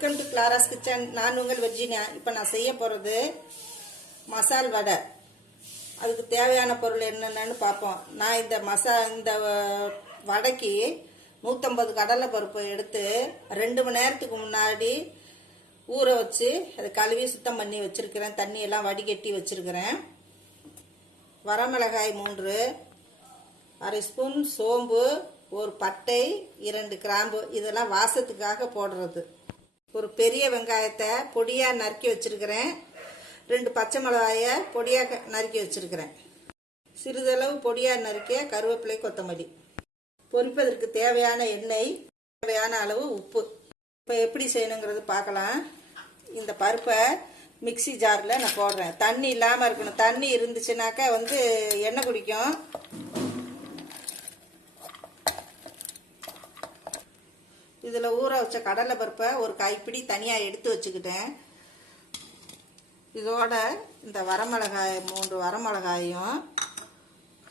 Welcome to Clara's kitchen. நான் உங்கள் Virginia. இப்போ நான் செய்ய போகிறது மசால் வடை. அதுக்கு தேவையான பொருள் என்னென்னு பார்ப்போம். நான் இந்த வடைக்கு 150 கடலை பருப்பு எடுத்து 2 மணி நேரத்துக்கு முன்னாடி ஊற வச்சு அதை கழுவி சுத்தம் பண்ணி வச்சுருக்கிறேன். தண்ணியெல்லாம் வடிகட்டி வச்சுருக்கிறேன். வரமிளகாய் 3, அரை ஸ்பூன் சோம்பு, ஒரு பட்டை, 2 கிராம்பு, இதெல்லாம் வாசத்துக்காக போடுறது. ஒரு பெரிய வெங்காயத்தை பொடியாக நறுக்கி வச்சுருக்கிறேன். 2 பச்சை மிளகாயை பொடியாக நறுக்கி வச்சுருக்கிறேன். சிறிதளவு பொடியாக நறுக்கிய கருவேப்பிலை, கொத்தமல்லி. பொரிப்பதற்கு தேவையான எண்ணெய், தேவையான அளவு உப்பு. இப்போ எப்படி செய்யணுங்கிறது பார்க்கலாம். இந்த பருப்பை மிக்சி ஜாரில் நான் போடுறேன். தண்ணி இல்லாமல் இருக்கணும். தண்ணி இருந்துச்சுனாக்கா எண்ணெய் குடிக்கும். இதில் ஊற வச்ச கடலை பருப்பை ஒரு கைப்பிடி தனியாக எடுத்து வச்சுக்கிட்டேன். இதோட இந்த வரமிளகாய் 3 வரமிளகாயும்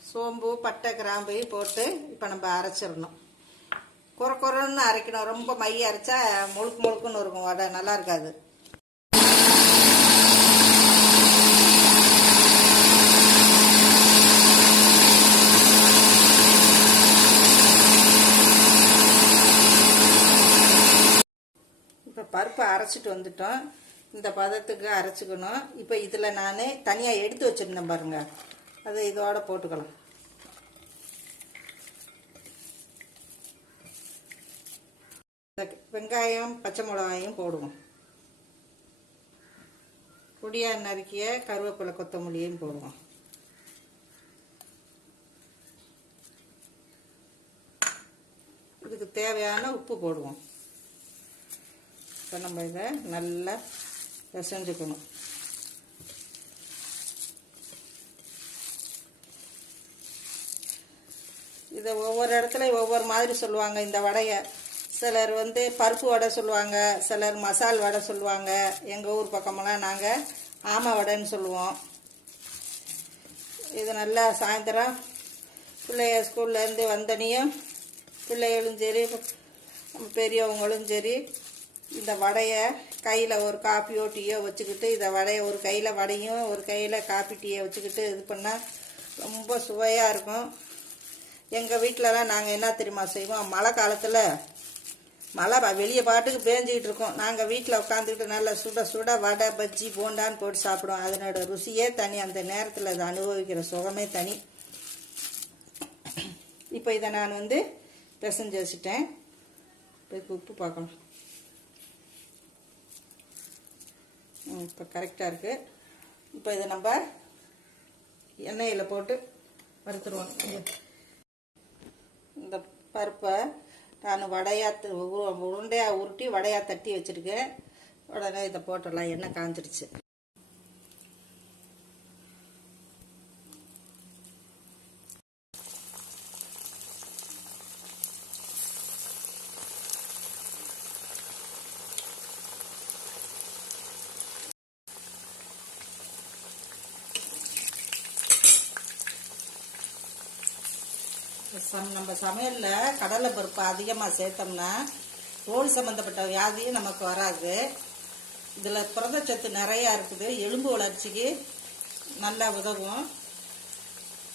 சோம்பு, பட்டை, கிராம்பையும் போட்டு இப்போ நம்ம அரைச்சிடணும். குறன்னு அரைக்கணும். ரொம்ப மைய அரைச்சா முழுக்குன்னு இருக்கும் வடை, நல்லா இருக்காது. இப்போ பருப்பை அரைச்சிட்டு வந்துட்டோம். இந்த பதத்துக்கு அரைச்சிக்கணும். இப்போ இதில் நான் தனியாக எடுத்து வச்சுருந்தேன் பாருங்கள், அதை இதோட போட்டுக்கலாம். வெங்காயம், பச்சை மிளகாயும் போடுவோம். பொடியாக நறுக்கிய கருவேப்பிலை, கொத்தமல்லியும் போடுவோம். இதுக்கு தேவையான உப்பு போடுவோம். இப்போ நம்ம இதை நல்லா பிசைஞ்சுக்கணும். இதை ஒவ்வொரு இடத்துல ஒவ்வொரு மாதிரி சொல்லுவாங்க இந்த வடையை. சிலர் பருப்பு வடை சொல்லுவாங்க, சிலர் மசால் வடை சொல்லுவாங்க. எங்கள் ஊர் பக்கமெல்லாம் நாங்கள் ஆமா வடைன்னு சொல்லுவோம். இது நல்லா சாயந்தரம் பிள்ளைய ஸ்கூல்லேருந்து வந்தனையும் பிள்ளைகளும் சரி பெரியவங்களும் சரி இந்த வடையை கையில் ஒரு காப்பியோ டீயோ வச்சுக்கிட்டு, இந்த வடையை ஒரு கையில் வடையும் ஒரு கையில் காப்பி டீயை வச்சுக்கிட்டு இது பண்ணால் ரொம்ப சுவையாக இருக்கும். எங்கள் வீட்டிலலாம் நாங்கள் என்ன தெரியுமா செய்வோம், மழை காலத்தில் மழை வெளியே பாட்டுக்கு பேஞ்சிக்கிட்டு இருக்கோம். நாங்கள் வீட்டில் உட்காந்துக்கிட்டு நல்லா சுட சுட வடை, பஜ்ஜி, போண்டான்னு போட்டு சாப்பிடுவோம். அதனோட ருசியே தனி. அந்த நேரத்தில் அதை அனுபவிக்கிற சுகமே தனி. இப்போ இதை நான் பிசைஞ்சு வச்சுட்டேன். இப்போ உப்பு பார்க்கலாம். இப்போ கரெக்டாக இருக்குது. இப்போ இதை நம்ம எண்ணெயில் போட்டு வறுத்துருவோம். இந்த பருப்பை நான் உருண்டையாக உருட்டி வடையாக தட்டி வச்சுருக்கேன். உடனே இதை போட்டுடலாம். எண்ணெய் காஞ்சிடுச்சு. நம்ம சமையலில் கடலை பருப்பு அதிகமாக சேர்த்தோம்னா தோல் சம்மந்தப்பட்ட வியாதியும் நமக்கு வராது. இதில் புரதச்சத்து நிறையா இருக்குது. எலும்பு வளர்ச்சிக்கு நல்லா உதவும்.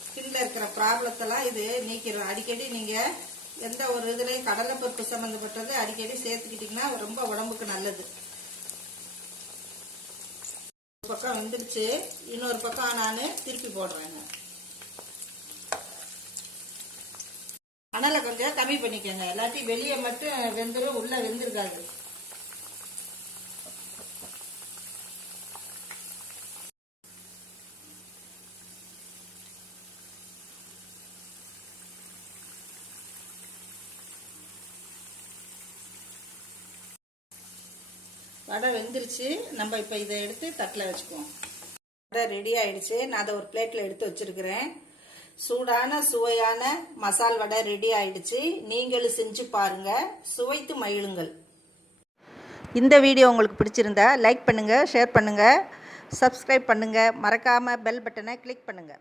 ஸ்கின்ல இருக்கிற ப்ராப்ளத்தெல்லாம் இது நீக்கிடும். அடிக்கடி நீங்கள் எந்த ஒரு இதுலேயும் கடலை பருப்பு சம்மந்தப்பட்டது அடிக்கடி சேர்த்துக்கிட்டிங்கன்னா ரொம்ப உடம்புக்கு நல்லது. ஒரு பக்கம் வெந்துடுச்சு, இன்னொரு பக்கம் நான் திருப்பி போடுறேங்க. அனலை கொஞ்சம் கம்மி பண்ணிக்கோங்க, இல்லாட்டி வெளியே மட்டும் வெந்துடும், உள்ள வெந்திருக்காது. வடை வெந்துருச்சு. நம்ம இப்போ இதை எடுத்து தட்டில் வச்சுக்குவோம். வடை ரெடி ஆயிடுச்சு. நான் அதை ஒரு பிளேட்டில் எடுத்து வச்சிருக்கிறேன். சூடான சுவையான மசால் வடை ரெடி ஆயிடுச்சு. நீங்களும் செஞ்சு பாருங்க, சுவைத்து மகிழுங்கள். இந்த வீடியோ உங்களுக்கு பிடிச்சிருந்தா லைக் பண்ணுங்க, ஷேர் பண்ணுங்க, சப்ஸ்கிரைப் பண்ணுங்க, மறக்காம பெல் பட்டனை கிளிக் பண்ணுங்க.